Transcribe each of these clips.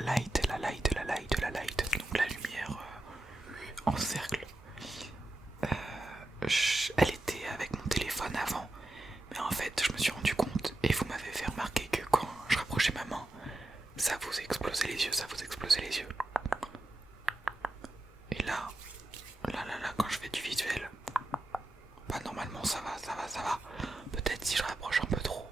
la light. Donc la lumière en cercle. Elle était avec mon téléphone avant, mais en fait je me suis rendu compte, et vous m'avez fait remarquer que quand je rapprochais ma main, ça vous explosait les yeux. Et là, quand je fais du visuel, bah normalement ça va. Peut-être si je rapproche un peu trop,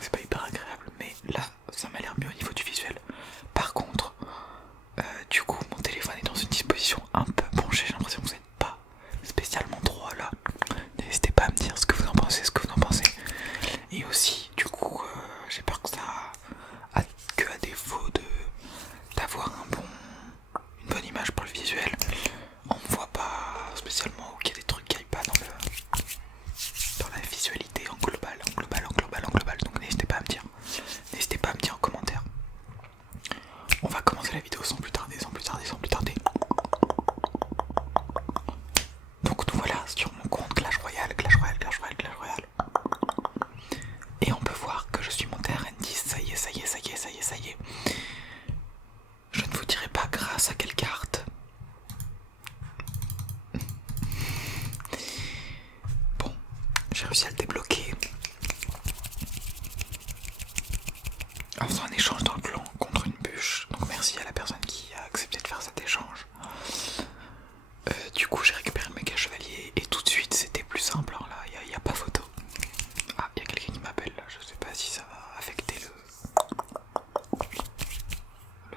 c'est pas hyper agréable, mais là ça m'a l'air mieux au niveau du visuel. Par contre, du coup mon téléphone est dans une disposition un peu penchée, j'ai l'impression que vous n'êtes pas spécialement droit là. N'hésitez pas à me dire ce que vous en pensez. Et aussi, du coup, j'ai peur que que à défaut d'avoir une bonne image pour le visuel, on ne voit pas spécialement, ou qu'il y a des trucs qui aillent pas dans la visualité en global. Donc n'hésitez pas à me dire. N'hésitez pas à me dire en commentaire. On va commencer la vidéo sans plus tarder. Donc nous voilà sur mon compte Clash Royale. Et on peut voir que je suis monté à RN10, ça y est. Je ne vous dirai pas grâce à quelle carte. Bon, j'ai réussi à le débloquer en faisant un échange dans le clan contre une bûche. Donc merci à la personne qui a accepté de faire cet échange. Du coup j'ai récupéré le méga chevalier et tout de suite c'était plus simple. Alors là, il n'y a pas photo. Ah, il y a quelqu'un qui m'appelle là, je sais pas si ça va affecter le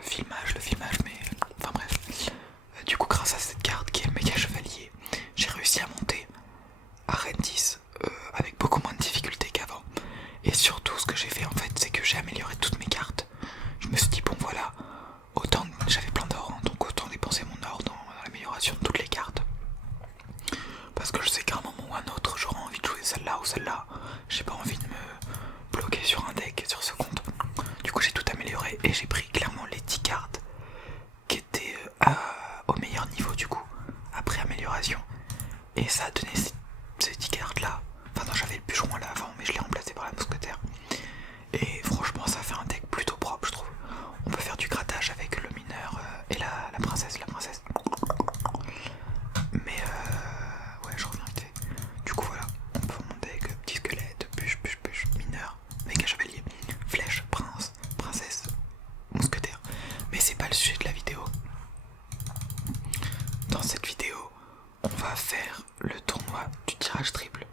filmage, mais enfin bref. Du coup, grâce à cette carte qui est le méga chevalier, j'ai réussi à monter à RN10 avec beaucoup moins de difficultés qu'avant. Et surtout, ce que j'ai fait en fait, c'est que j'ai amélioré toutes mes cartes. Je me suis dit, bon voilà, j'avais plein d'or, hein, donc autant dépenser mon or dans l'amélioration de toutes les cartes. Parce que je sais qu'à un moment ou un autre, j'aurai envie de jouer celle-là ou celle-là. J'ai pas envie de me bloquer sur un deck sur ce compte. Du coup, j'ai tout amélioré et j'ai pris clairement les 10 cartes qui étaient au meilleur niveau du coup, après amélioration. Et ça a donné ces 10 cartes là. Enfin non, j'avais le bûcheron là avant, mais je l'ai remplacé par la mousquetaire. Et franchement, ça fait un deck plutôt propre, je trouve. On peut faire du grattage avec le mineur et la princesse. Mais ouais, je reviens vite fait. Du coup voilà, on peut monter avec petit squelette, bûche, mineur, méga chevalier, flèche, prince, princesse, mousquetaire. Mais c'est pas le sujet de la vidéo. Dans cette vidéo, on va faire le tournoi du tirage triple.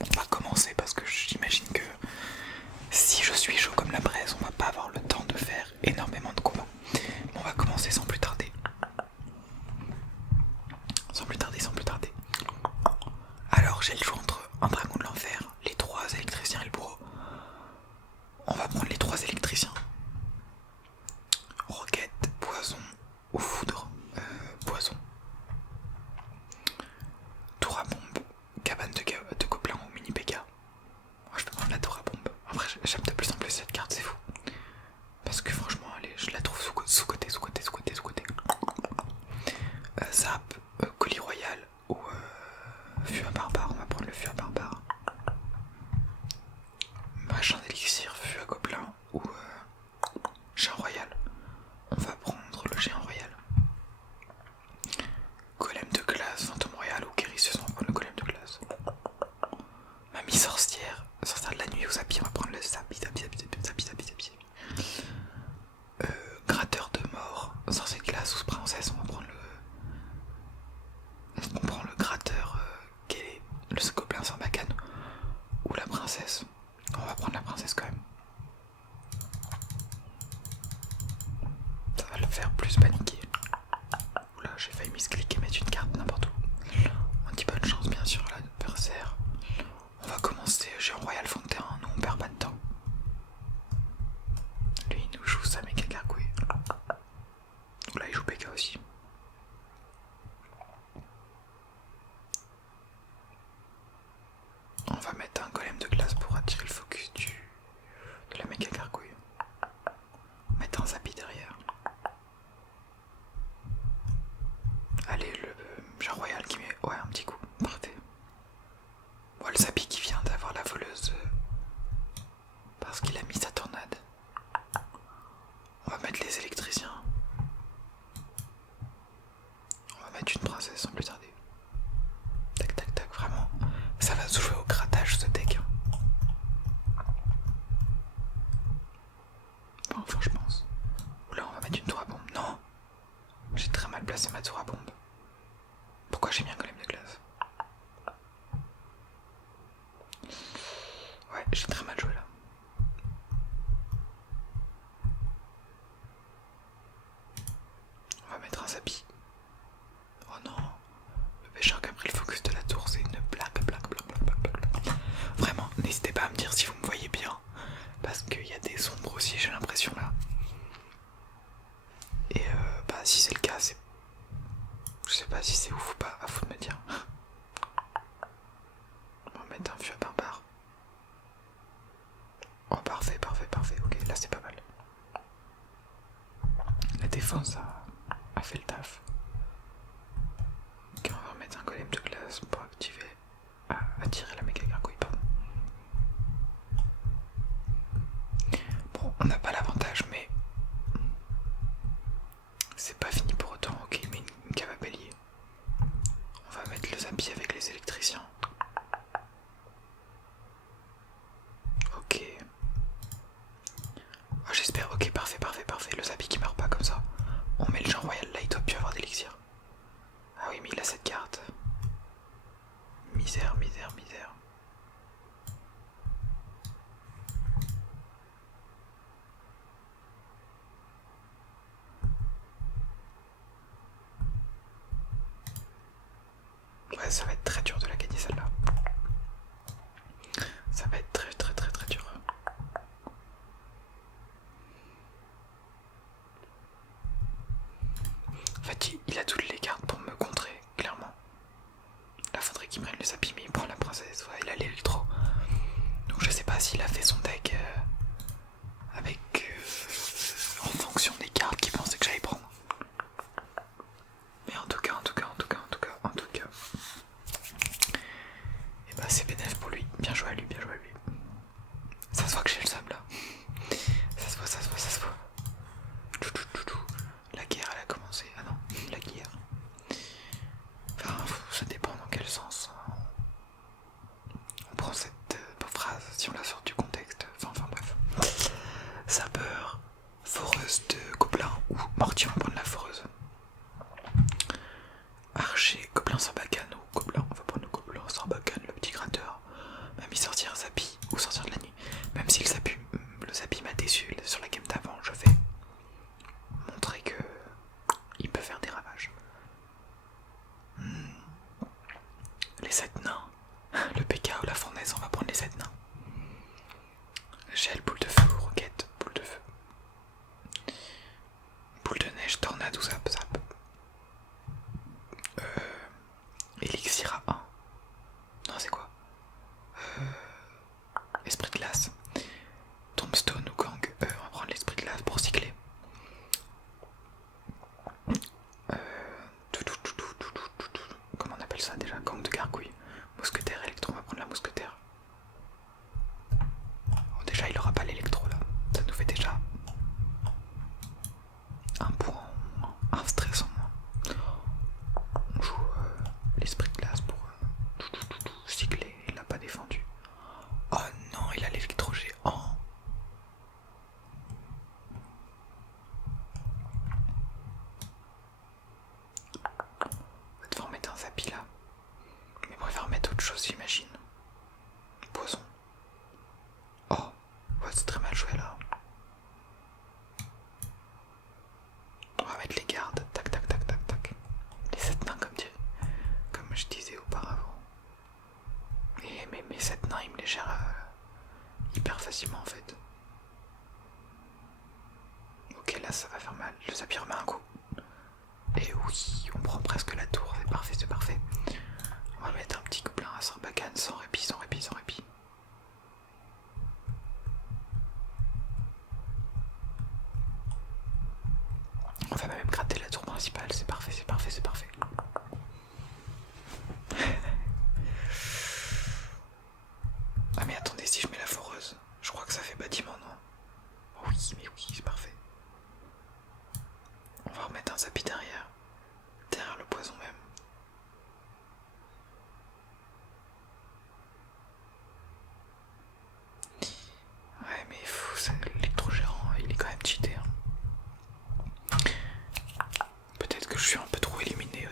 On va commencer parce que j'imagine que si je suis chaud comme la braise, on va pas avoir le temps de faire énormément de combats. On va commencer sans plus tarder. Alors j'ai le choix entre un dragon de l'enfer, les 3 électriciens et le bourreau. On va prendre les 3 électriciens. Roquette, poison ou foudre. Poison. Tour à bombe, cabane de gobelins ou mini P.K. Moi je peux prendre la tour à bombe. Après j'aime de plus en plus cette carte, c'est fou. Parce que franchement je la trouve sous-côté. Zap, colis royal ou fût à barbare. On va prendre le fût à barbare. Machin d'élixir, fût à gobelin ou géant royal. On va prendre le géant royal. Golem de glace, fantôme royal ou guérisseuse, on va prendre le golem de glace. Mamie sorcière de la nuit ou zapi, on va prendre le zapi. Gratteur de mort, sorcier de glace ou princesse, on va prendre on prend le gratteur qui est le gobelin sans bacane ou la princesse. On va prendre la princesse quand même. Ça va le faire plus paniquer. Oula, j'ai failli miscliquer et mettre une carte n'importe où. On dit bonne chance bien sûr à l'adversaire. On va commencer géant royal fond de terrain, nous on perd pas de temps. Lui il nous joue sa méga gargouille. Oula, il joue PK aussi. On va mettre un golem de glace pour attirer le focus de la méga gargouille. Mettre un zapi derrière. Allez, le géant royal qui met un petit coup. Parfait. n'hésitez pas à me dire si vous me voyez bien, parce qu'il y a des ombres aussi, j'ai l'impression là. Et bah si c'est le cas, c'est... Je sais pas si c'est ouf ou pas, à vous de me dire. On va mettre un vieux barbare. Oh parfait, ok, là c'est pas mal. La défense a fait le taf. Ok, on va remettre un golem de glace pour activer... attirer la méga gargouille, pardon. Bon, on n'a pas l'avantage, mais... c'est pas fini pour autant. Ok, mais une cave à bélier. On va mettre le Zappy avec les électriciens. Ok. Oh, j'espère, ok, parfait. Le Zappy qui meurt pas comme ça. On met le Jean Royal là, il doit plus avoir d'élixir. Ah oui, mais il a cette carte. Misère. Ouais, ça va être très dur de la gagner celle-là. Ça va être très dur. En fait, il a toutes les cartes pour me contrer, clairement. Là, faudrait qu'il prenne le Zappy, mais il prend la princesse. Ouais, il a l'électro. Donc je sais pas s'il a fait son deck avec en fonction des cartes qu'il pensait que j'allais prendre. Mais en tout cas, et bah c'est bénéf pour lui. Bien joué à lui. Ça se voit que j'ai le sable là. Ça se voit. La guerre elle a commencé. Ah non, la guerre. Enfin, ça dépend dans quel sens on prend cette phrase, si on la sort du contexte. Enfin bref. Sapeur, foreuse de gobelin ou mortier, on va prendre la foreuse. Archer, gobelin sarbacane ou gobelin, on va prendre le gobelin sarbacane, le petit gratteur. Même il sortir Zappy ou sortir de la nuit. Même si le Zappy m'a déçu sur la game d'avant, je vais montrer que il peut faire des ravages. Les 7 nains, le PK ou la fournaise, on va prendre les 7 nains. Gel, boule de feu ou roquette, boule de feu. Boule de neige, tornade ou zap. Elixir à 1. Non, c'est quoi Esprit de glace. Tombstone ou gang. On va prendre l'esprit de glace pour cycler. Comment on appelle ça déjà? Gang de gargouille. Mousquetaire, électro, on va prendre la mousquetaire. Bon, déjà, il aura pas l'électro là. Ça nous fait déjà un point, un stress en moins. On joue l'esprit de glace pour cycler. Il l'a pas défendu. Oh non, il a l'électro géant. On va devoir mettre un Zappy là. Mais on préfère mettre autre chose, j'imagine. Poison. Oh, ouais, c'est très mal joué là. On va mettre les gardes. Tac. Les 7 nains comme je disais auparavant. Et mes 7 nains, ils me les gèrent hyper facilement en fait. Ok, là ça va faire mal. Le Zappy remet un coup. Et oui, on prend presque la tour. C'est parfait. On va mettre un petit gobelin à sarbacane sans répit. On va même gratter la tour principale. C'est parfait. Ah mais attendez, si je mets la foreuse, je crois que ça fait bâtiment, non? Oui, c'est parfait. On va remettre un Zappy derrière le poison même. Ouais mais l'électro-gérant, il est quand même cheaté. Peut-être que je suis un peu trop éliminé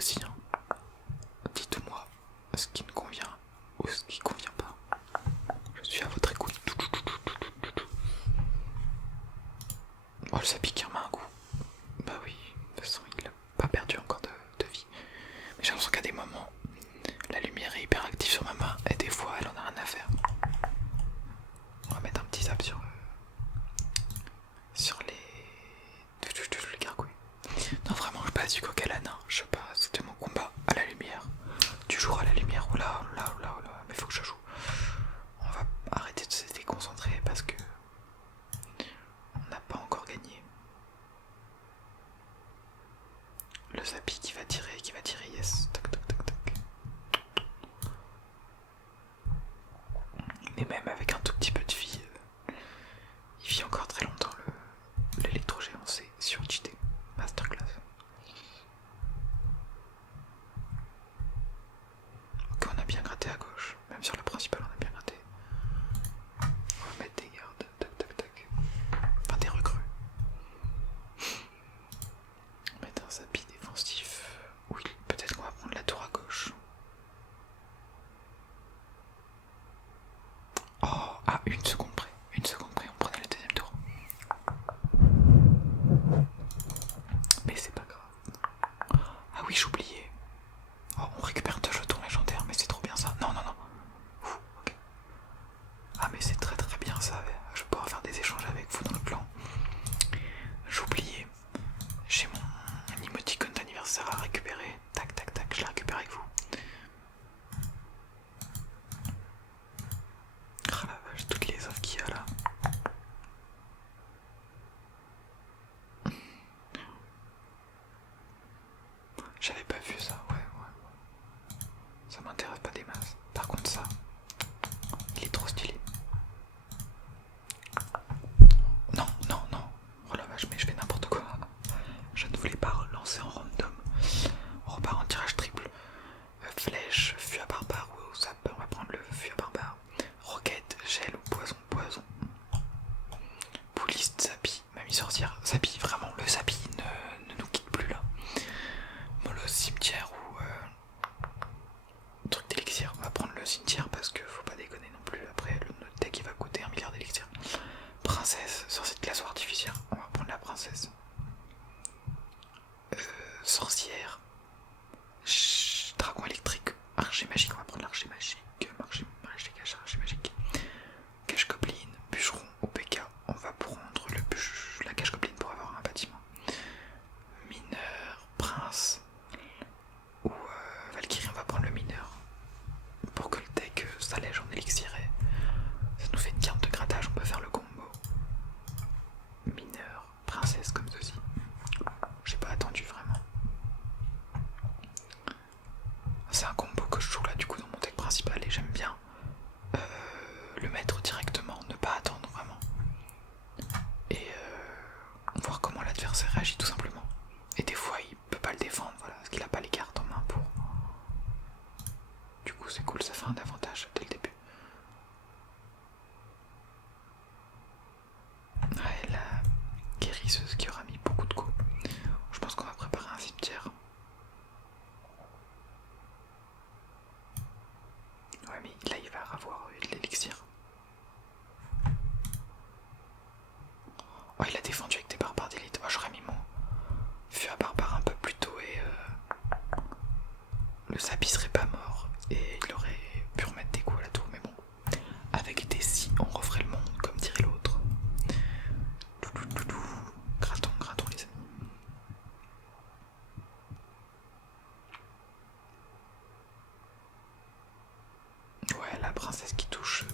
du coq à l'âne, hein. Je sais pas, c'était mon combat à la lumière. Du jour à la lumière, oula, oula, oula, oula, mais faut que je joue. On va arrêter de se déconcentrer parce que on n'a pas encore gagné. Le Zappy qui va tirer, yes. Tac, tac, tac, tac. Mais même avec un tout petit peu de vie, il vit encore très longtemps l'électrogéant, c'est sur JT Masterclass. Ok, on a bien gratté à gauche, même sur le principal on a bien gratté. On va mettre des gardes, tac tac tac. Enfin des recrues. Mettre un Zappy défensif. Oui, peut-être qu'on va prendre la tour à gauche. Oh, ah, une seconde près, on prenait la deuxième tour. Mais c'est pas grave. Ah oui, j'oubliais. Oh, on récupère 2 jetons légendaires, mais c'est trop bien ça. Non, non, non. Ouh, ok. Ah, mais c'est très très bien ça. Je vais pouvoir faire des échanges avec vous dans le clan. J'oubliais. J'ai mon emoticon d'anniversaire à récupérer. Tac, tac, tac, je la récupère avec vous. Ah la vache, toutes les offres qu'il y a là. J'avais pas vu ça, ouais. Ça m'intéresse pas des masses. Par contre ça, il est trop stylé. Non, non, non. Oh la vache, mais je fais n'importe quoi. Je ne voulais pas relancer en random. On repart en tirage triple. Flèche, fût à barbare ou sapin. On va prendre le fût à barbare. Roquette, gel ou poison, poison. Bouliste, Zappy, mamie sorcière. Zappy, vraiment, le Zappy ne nous quitte plus là. Molosse, cimetière ou truc d'élixir. On va prendre le cimetière parce que faut pas déconner non plus. Après, notre deck il va coûter 1 milliard d'élixir. Princesse, sur cette classe artificielle, on va prendre la princesse. Sorcière, dragon électrique, archer magique, on va prendre l'archer magique. Archer magique. Cache goblin, bûcheron ou PK, on va prendre la cache goblin pour avoir un bâtiment. Mineur, prince ou Valkyrie, on va prendre le mineur. Pour que le deck s'allège en élixir, ça nous fait une carte de grattage, on peut faire le combo. Mineur, princesse comme ceci. J'ai pas attendu vraiment. C'est un combo que je joue là du coup dans mon deck principal et j'aime bien le mettre directement, ne pas attendre vraiment. Et voir comment l'adversaire réagit tout simplement. Et des fois il peut pas le défendre, voilà, parce qu'il a pas les cartes en main pour. Du coup c'est cool, ça fait un avantage dès le début. Ouais, la guérisseuse qui aura mis beaucoup de coups. Je pense qu'on va préparer un cimetière. Ouais mais là il va avoir de l'élixir. Oh il a défendu avec des barbares d'élite. Oh j'aurais mis mon fût à barbare un peu plus tôt et le Zappy serait pas mort et il aurait pu remettre des coups à la tour, mais bon. Avec des si on referait le monde comme dirait l'autre. Grattons, grattons les amis. Ouais, la princesse qui touche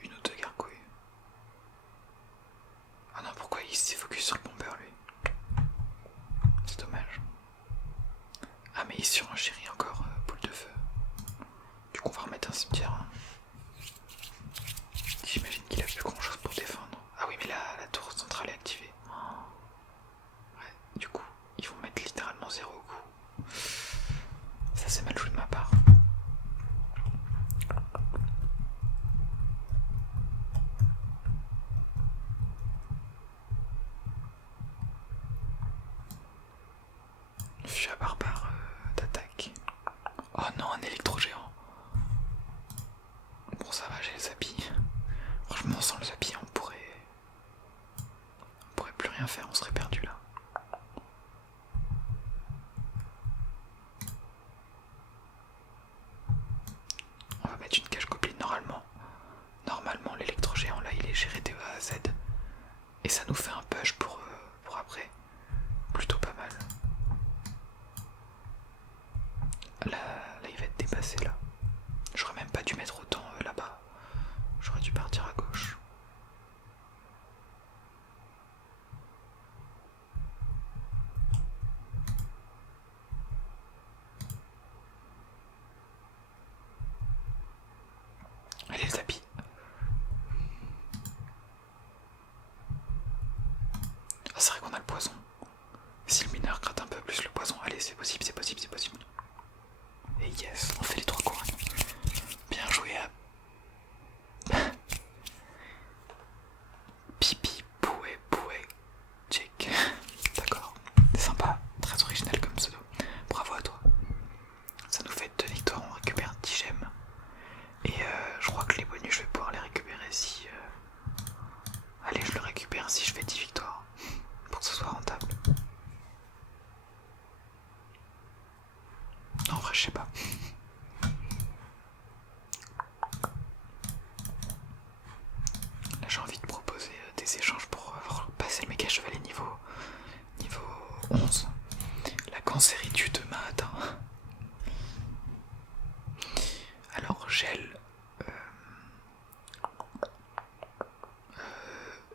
une ou deux gargouilles. Ah non, pourquoi il s'est focus sur le bomber lui? C'est dommage. Ah mais il surenchérit encore, boule de feu. Du coup on va remettre un cimetière. Hein. J'imagine qu'il a plus grand chose pour défendre. Ah oui mais la tour centrale est activée. Ouais, du coup ils vont mettre littéralement 0 coup. Ça c'est mal joué de ma part. Fût à barbare d'attaque. Oh non, un électrogéant. Bon ça va, j'ai le Zappy. Franchement sans le Zappy on pourrait plus rien faire, on serait perdu là. On va mettre une cache goblin normalement. Normalement l'électrogéant là il est géré de A à Z. Et ça nous fait un push pour après. Plutôt pas mal. puis partir à gauche. Allez, le tapis. Ah, c'est vrai qu'on a le poison. Si le mineur gratte un peu plus le poison, allez, c'est possible, c'est possible, c'est possible. Et yes, on fait les 3 couronnes. Bien joué à Pipi, Pouet, Pouet, check. D'accord, c'est sympa, très original comme pseudo. Bravo à toi. Ça nous fait 2 victoires, on récupère 10 gemmes. Et je crois que les bonus, je vais pouvoir les récupérer si... Allez, je le récupère si je fais 10 victoires. Pour que ce soit rentable. Non, en vrai, je sais pas. Là, j'ai envie de proposer des échanges pour passer le méga chevalier niveau 11. La cancéritude m'a atteint. Alors, gel,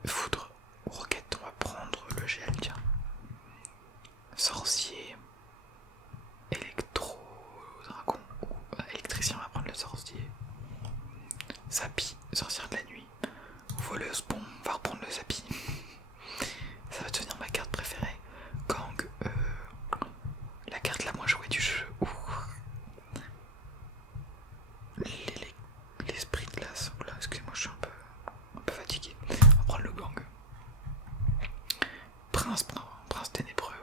foudre ou roquette, on va prendre le gel, tiens. Sorcier, électro-dragon ou électricien, on va prendre le sorcier. Zappy, sorcière de la nuit. Voleuse, bon, on va reprendre le Zappy. Ça va devenir ma carte préférée. Gang, la carte la moins jouée du jeu. L'esprit de glace. Oula, excusez-moi, je suis un peu fatigué. On va prendre le gang. Prince ténébreux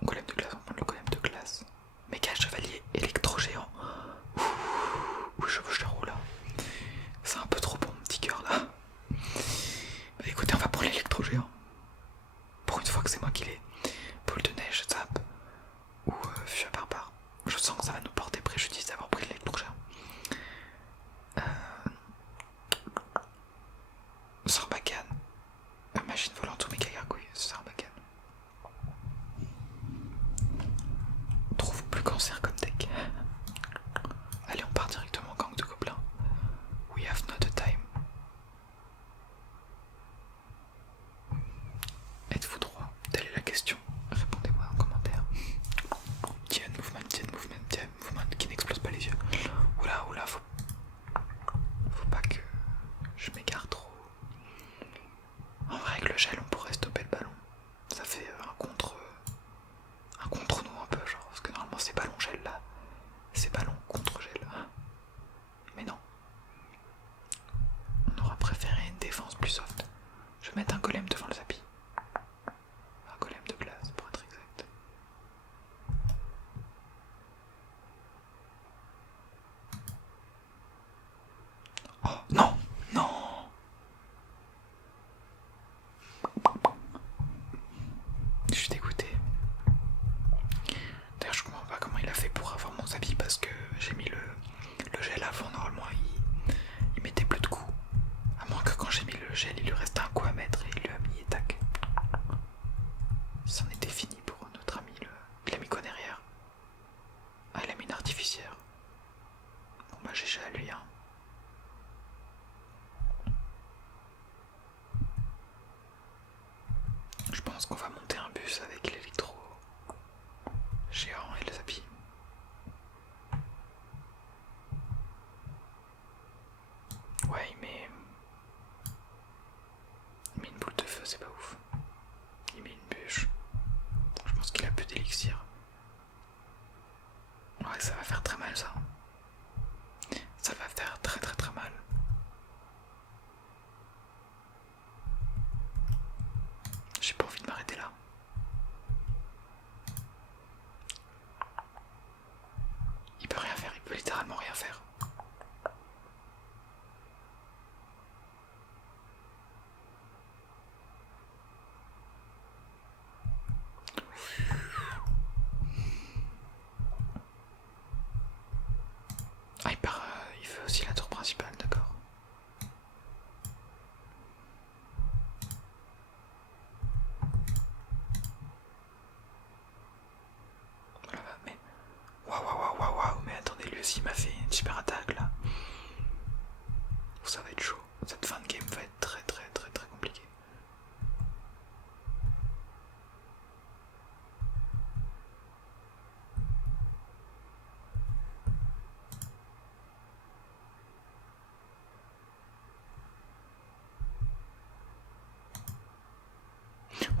ou golem de glace. On va prendre le golem de glace. Méga chevalier électro-géant. Ouh, je roule là. C'est un peu trop bon, mon petit cœur là. Bah écoutez, on va prendre l'électro-géant. Pour une fois que c'est moi qui l'ai. Boule de neige, zap. Ou fût à barbare. Je sens que ça va nous porter préjudice d'avoir pris l'électro-géant. Sarbacane. Machine volante ou méga gargouille, Sarbacane. Trouve plus cancer comme deck. Allez, on part directement gang de gobelins. We have not the time. Êtes-vous droit? Telle est la question. Répondez-moi en commentaire. Tiens, mouvement qui n'explose pas les yeux. Oula, faut pas que je m'égare trop. En vrai, avec le gel, on pourrait stopper le ballon. Ça fait un contre nous un peu, genre, parce que normalement c'est ballon gel là. C'est ballon contre gel. Mais non. On aura préféré une défense plus soft. Je vais mettre un golem devant le Zappy. Un golem de glace pour être exact. Oh non, non. Je suis dégoûté. D'ailleurs, je comprends pas comment il a fait pour avoir mon Zappy parce que j'ai mis le gel avant. Normalement, il mettait plus de coups. À moins que quand j'ai mis le gel, il lui restait un coup à mettre et il lui a mis et tac. C'en était fini pour notre ami. Il a mis quoi derrière? Ah, il a mis une artificière. Bon bah GG à lui, hein. Je pense qu'on va monter un bus avec l'électro géant et le Zappy. Ouais, il met une boule de feu, c'est pas ouf. Il met une bûche. Je pense qu'il a plus d'élixir. Ouais, ça va faire très mal ça. Ça va faire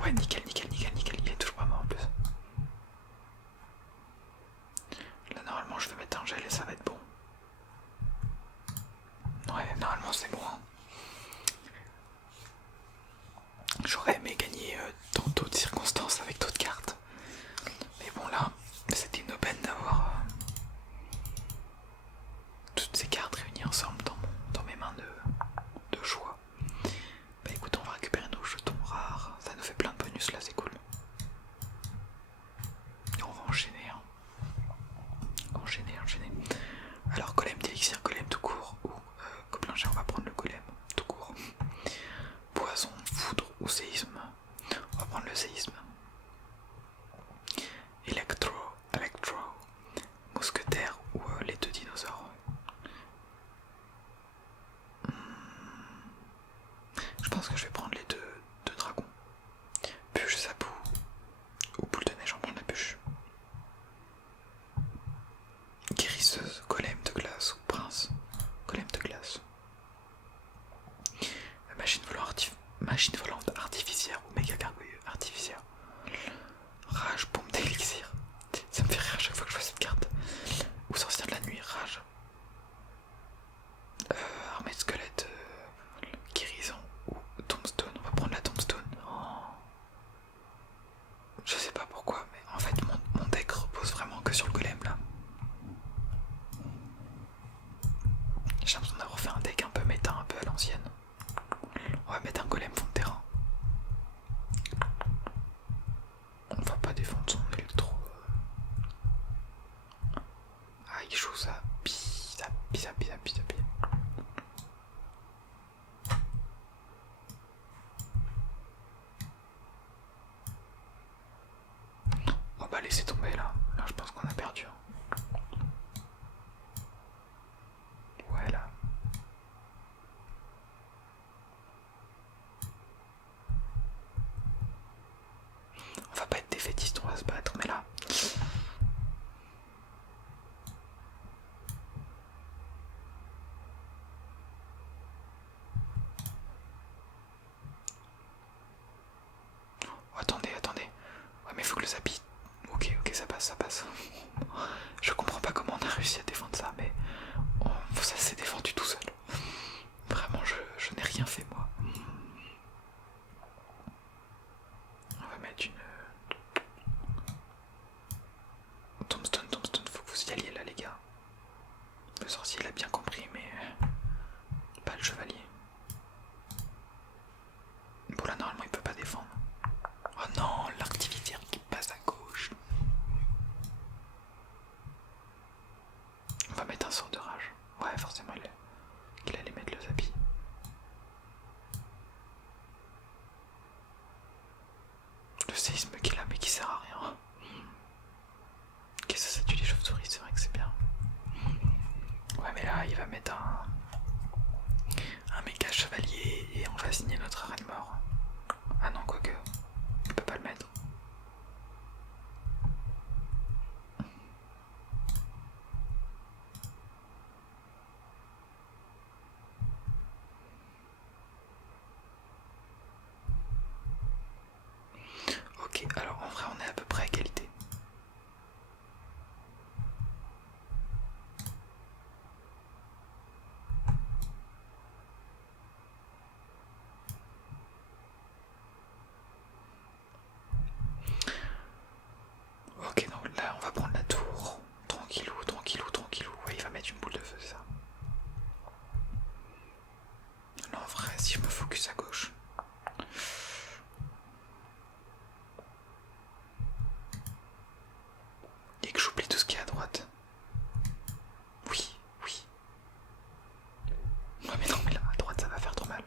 Ouais, nickel, nickel, nickel, nickel. Il est toujours pas mort en plus. Là, normalement, je vais mettre un gel et ça va être bon. Ouais, normalement, c'est bon. Hein. J'aurais aimé gagner dans d'autres circonstances avec d'autres cartes. Mais bon, là, c'était une aubaine d'avoir toutes ces cartes réunies ensemble dans mes mains de choix. Bah écoute, on va récupérer nos jetons rares. Ça nous fait plein de bonus là, c'est cool. Et on va enchaîner. Hein. Enchaîner. Alors, golem d'élixir, golem tout court ou gobelin, on va prendre le golem tout court. Poison, foudre ou séisme. On va prendre le séisme. Electro, mousquetaire ou les deux dinosaures. Je pense que je vais prendre les deux dragons. Bûche, sabot ou boule de neige, on prend la bûche. Guérisseuse, golem de glace ou prince, golem de glace. Machine volante artificière ou méga gargouille artificière. Rage, pompe d'élixir. Ça me fait rire à chaque fois que je vois cette carte. Ou sorcière de la nuit, rage. Armée de squelette, guérison ou tombstone. On va prendre la tombstone. Oh. Je sais pas pourquoi, mais en fait mon deck repose vraiment que sur le golem là. J'ai l'impression d'avoir fait un deck un peu méta, un peu à l'ancienne. On va mettre un golem fond de terrain. On va pas défendre son électro. Ah, il joue ça. Pisa. On va laisser tomber là. Là, je pense qu'on a perdu. Ouais, là. On va pas être défaitiste, on va se battre, mais là. Oh, attendez. Ouais, mais faut que le zappi. Ok, ça passe. Je comprends pas comment on a réussi à défendre ça, mais ça s'est défendu tout seul. Vraiment, je n'ai rien fait moi. On va mettre une tombstone, faut que vous y alliez là les gars. Le sorcier l'a bien compris, mais pas le chevalier. Bon là normalement il peut pas défendre. Oh non, l'artificière qui passe à gauche. On va mettre un sort de rage. Ouais, forcément il allait mettre le zappi. Le séisme qu'il a mais qui sert à rien. Qu'est-ce que ça tue les chauves-souris, c'est vrai que c'est bien. Ouais mais là il va mettre un méga chevalier et on va signer notre arène mort. Ah non, quoique, il peut pas le mettre. Ok, alors en vrai on est à peu près à égalité. Ok, donc là on va prendre la tour. Tranquillou. Ouais, il va mettre une boule de feu, c'est ça. Non, en vrai, si je me focus à gauche. Et que j'oublie tout ce qui est à droite. Oui. Ouais, mais non, mais là, à droite, ça va faire trop mal.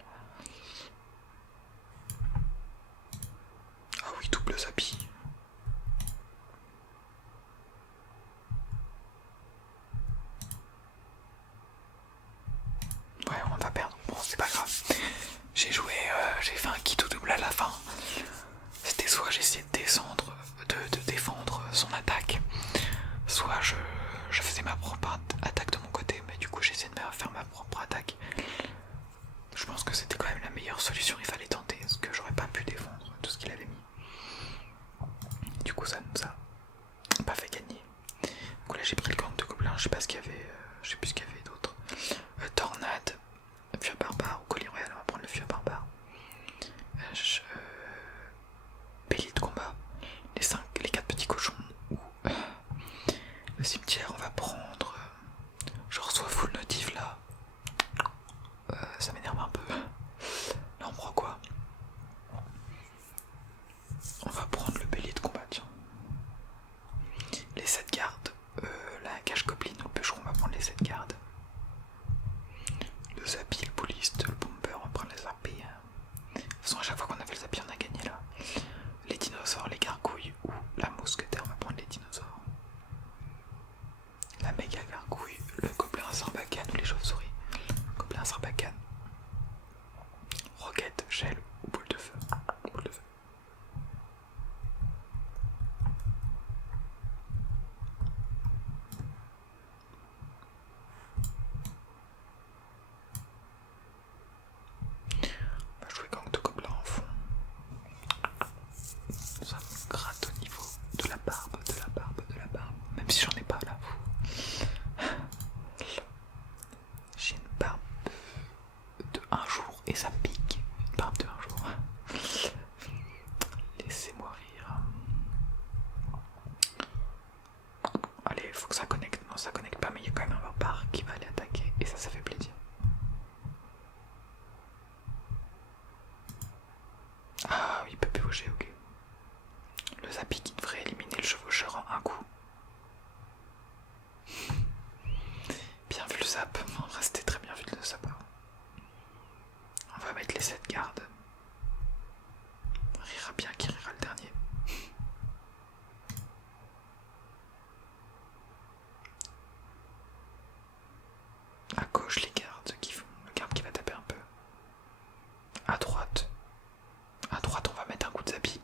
Ah oui, double zappi. Ouais, on va perdre. Bon, c'est pas grave. J'ai fait un kit ou double à la fin. C'était soit j'essayais de descendre, de défendre son attaque, soit je faisais ma propre attaque de mon côté, mais du coup j'essayais de faire ma propre attaque. Je pense que c'était quand même la meilleure solution, il fallait tenter, parce que j'aurais pas pu défendre tout ce qu'il avait mis. zappy, le bouliste, le bomber, on prend les zappy. De toute façon, à chaque fois qu'on avait le zappy, on a gagné là. Les dinosaures, les gargouilles ou la mousquetaire, on va prendre les dinosaures. La méga gargouille, le gobelin sarbacane ou les chauves-souris. Gobelin sarbacane. Roquette, gel ou boule de feu. Boule de feu. On va jouer gang de gobelins en fond. Ça me gratte au niveau de la barbe, de la barbe, de la barbe. Même si j'en ai pas là. J'ai une barbe de un jour et ça pique. Une barbe de un jour. Laissez-moi rire. Allez, faut que ça connecte. Non, ça connecte pas, mais il y a quand même un barbare qui va aller attaquer. Et ça fait plaisir. Ah oui, il peut POG, ok. Le zappy qui devrait éliminer le chevaucheur en un coup. Bien vu le zap. En vrai, c'était très bien vu de sa part. On va mettre les 7 gardes. Rira bien qui rira le dernier. À gauche les gardes qui font le garde qui va taper un peu. À droite on va mettre un coup de zappy.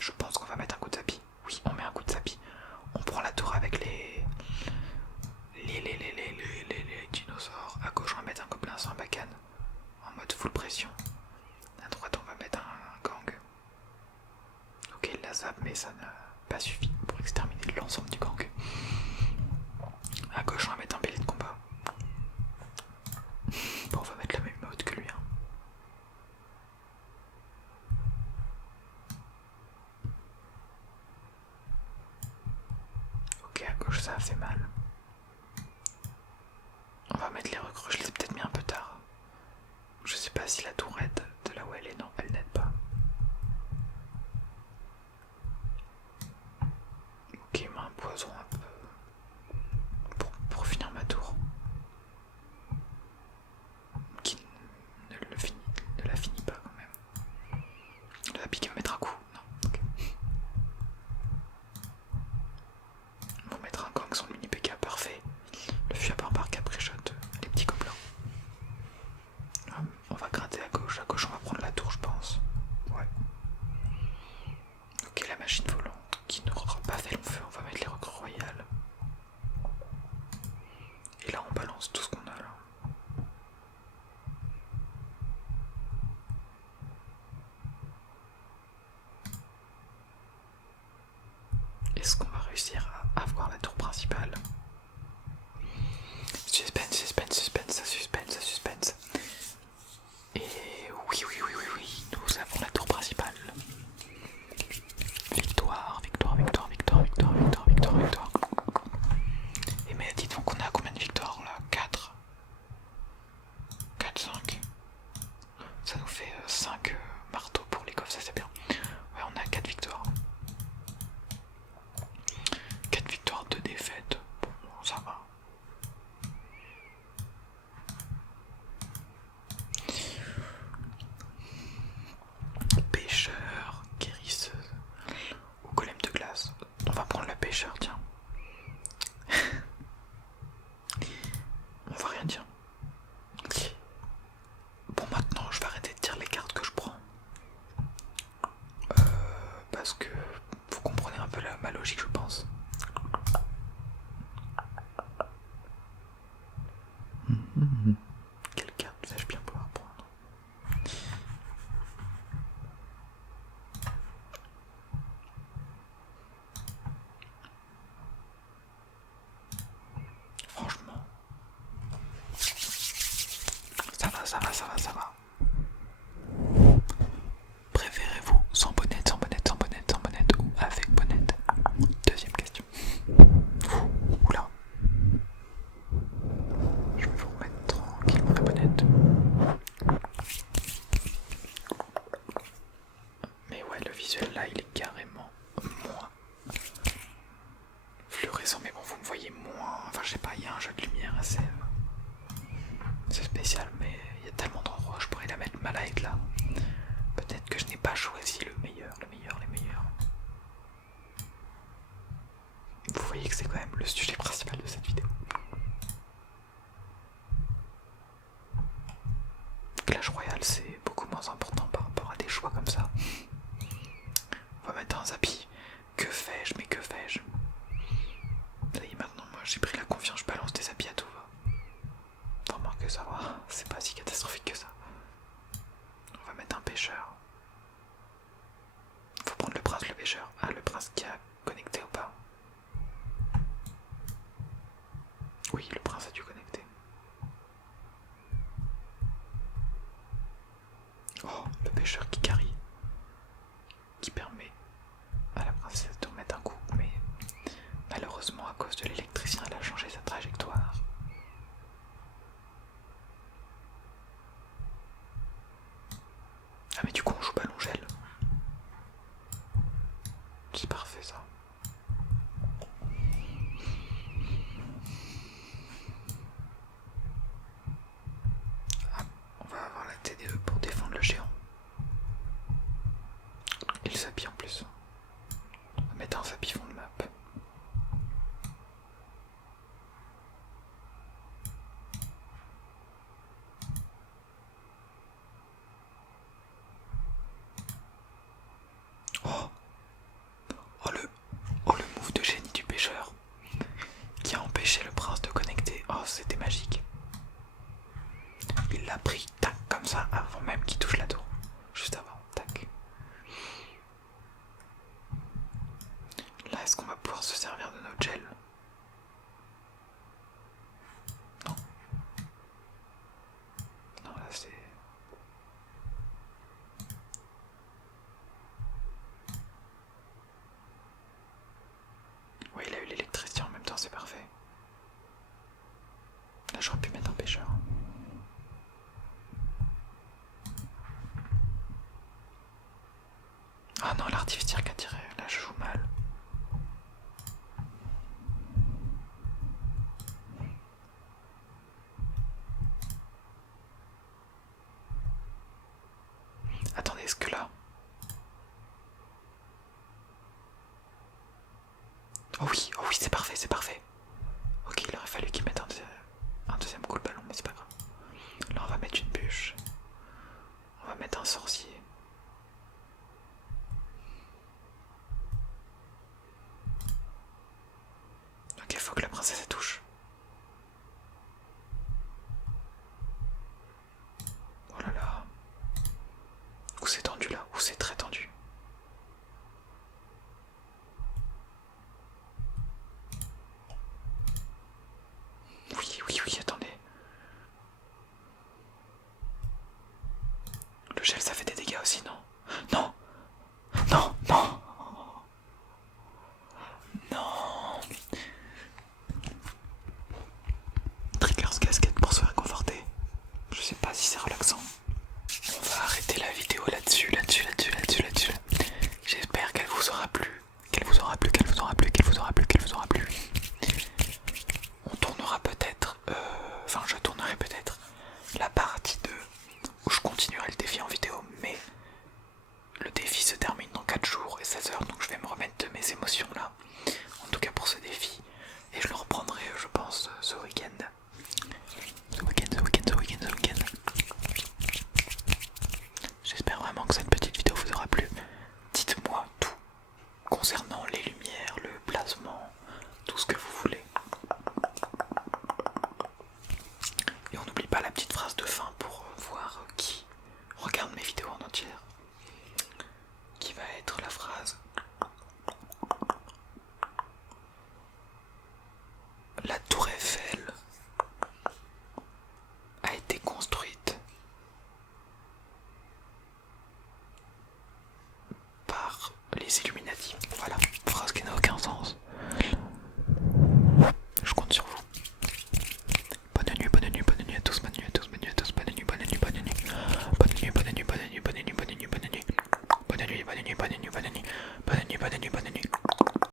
Je pense qu'on va mettre un coup de zappy. Oui, on met un coup de zappy. On prend la tour avec les dinosaures. À gauche on va mettre un gobelin sans bacane en mode full pression. À droite on va mettre un gang. Ok, il la zappe mais ça n'a pas suffi pour exterminer l'ensemble du gang. À gauche on va mettre un bélier de combat. Bon, on va mettre la même mode que lui. Hein. Ok, à gauche ça a fait mal. On va mettre les recrues, je les ai peut-être mis un peu tard. Je sais pas si la tour aide de là où elle est, non, elle n'aide pas. Ok, il met un poison un peu pour finir ma tour. Qui ne la finit pas quand même. Le zappy qui va mettre un coup, non, ok. On va mettre un gang sans le mini PK, parfait. Le fusil à barbare qui après shot les petits gobelins. On va gratter à gauche on va prendre la tour je pense. Ouais. Ok, la machine volante qui n'aura pas fait long feu, on va mettre les recrues royales. Et là on balance tout ce qu'on a là. Est-ce qu'on va réussir à avoir la tour principale? Suspense, suspense, suspense, ça suspense, ça suspense. Et oui, nous avons la tour principale. Victoire, victoire, victoire, victoire, victoire, victoire, victoire, victoire. Et mais dites donc qu'on a combien de victoires là? 4, 5. Ça nous fait 5 marteaux pour les coffres, ça c'est bien. Ouais, on a 4 victoires. 4 victoires, 2 défaites. Bon, C'est spécial, mais il y a tellement d'endroits où je pourrais la mettre ma light là. Peut-être que je n'ai pas choisi le meilleur, les meilleurs. Vous voyez que c'est quand même le sujet principal de cette vidéo. Clash Royale, c'est beaucoup moins important par rapport à des choix comme ça. On va mettre un Zappy. Que fais-je, mais que fais-je? Ça y est, maintenant, moi j'ai pris la confiance, je balance des Zappy à tout va. Remarque, ça va, c'est pas si catastrophique que ça. On va mettre un pêcheur. Faut prendre le prince, le pêcheur. Ah, le prince qui a connecté ou pas? Oui, le prince a dû connecter. Oh, le pêcheur qui carry. Qui permet à la princesse de remettre un coup, mais malheureusement, à cause de l'électricien, elle a changé sa trajectoire. Ah, mais du coup, on joue ballon gel. C'est parfait ça. Ah, on va avoir la TDE pour défendre le géant. Et le Zappy en plus. On va mettre un Zappy fond de map. Oh le move de génie du pêcheur qui a empêché le prince de connecter. Oh, c'était magique. Il l'a pris, tac, comme ça, avant même qu'il touche la tour. Juste avant, tac. Là, est-ce qu'on va pouvoir se servir de notre gel? Non. Non, là c'est... Oui, il a eu l'électricité en même temps, c'est parfait. Là, j'aurais pu mettre un pêcheur. Ah non, l'artificier qui a tiré, là je joue mal. Attendez, est-ce que là... Oh oui, c'est parfait, c'est parfait. Ok, il aurait fallu qu'il mette un deuxième coup de ballon, mais c'est pas grave. Là, on va mettre une bûche. On va mettre un sorcier. Ok, il faut que la princesse elle touche. Oh là là. Où c'est tendu là? Où c'est très tendu? Oui, attendez. Le gel ça fait des dégâts aussi, non? Non. Triggers casquette pour se réconforter. Je sais pas si c'est relaxant. On va arrêter la vidéo là-dessus. J'espère qu'elle vous aura plu. On tournera peut-être, je tournerai peut-être la partie 2 où je continuerai le défi en vidéo, mais le défi se termine dans 4 jours et 16 heures, donc je vais me remettre de mes émotions là, en tout cas pour ce défi, et je le reprendrai je pense ce week-end. J'espère vraiment que cette petite vidéo vous aura plu. Dites-moi tout concernant les lumières, le placement, tout ce que vous voulez. Et on n'oublie pas la petite phrase de fin pour voir qui regarde mes vidéos en entière. Qui va être la phrase: la tour